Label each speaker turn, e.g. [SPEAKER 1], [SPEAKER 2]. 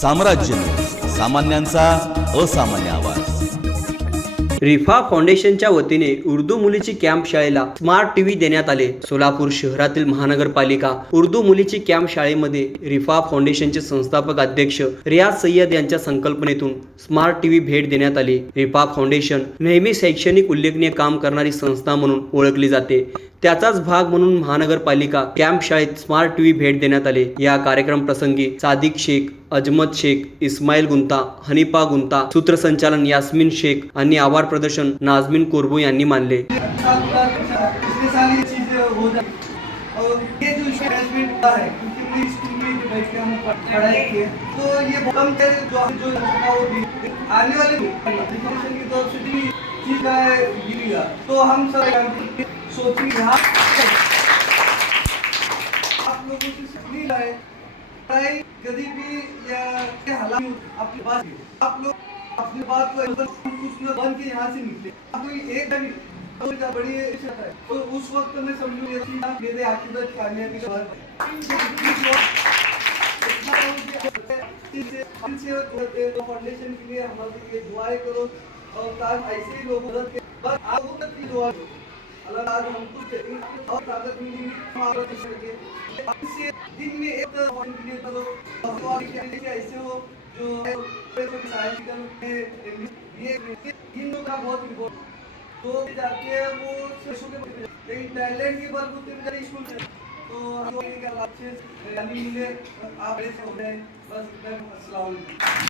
[SPEAKER 1] साम्राज्य. सामान्यांचा असामान्य आवाज.
[SPEAKER 2] रिफा फाउंडेशनच्या वतीने उर्दू मुलीची कॅम्प शाळेला स्मार्ट टीव्ही देण्यात आले. सोलापूर शहरातील महानगरपालिका उर्दू मुलीची कॅम्प शाळेमध्ये रिफा फाउंडेशनचे संस्थापक अध्यक्ष रियाज सय्यद यांच्या संकल्पनेतून स्मार्ट टीव्ही भेट देण्यात आली. रिफा फाउंडेशन नेहमी शैक्षणिक उल्लेखनीय काम करणारी संस्था म्हणून ओळखली जाते. त्याचाच भाग म्हणून महानगरपालिका कॅम्प शाळेत स्मार्ट टीव्ही भेट देण्यात आले. या कार्यक्रम प्रसंगी सादिक शेख अजमत शेख इस्माईल गुंता हनीफा गुंता सूत्रसंचालन यास्मिन शेख आणि आभार प्रदर्शन नाजमिन कोरबू यांनी मानले.
[SPEAKER 3] पढ़ाई तो हम सब लोगों कभी भी या हालात अपनी बात आप लोग अपनी बात को कुछ न बन के यहाँ से निकले आप कोई एक तो बड़ी इज़्ज़त है तो उस वक्त मैं समझू ये मेरे आखिरत कामयाबी का फाउंडेशन के लिए हमारे लिए दुआएँ करो और ऐसे ही लोग बस आप लोग दुआ करो अल्लाह आज हमको और ताकत मिली इससे दिन में एक ऐसे हो जो ये इन लोग का बहुत इम्पोर्टेंट तो जाके वो शिशु के लेकिन टैलेंट के बलबूते में जाके स्कूल में तो अच्छे यानी मिले आप ऐसे हो गए बस वालेकुम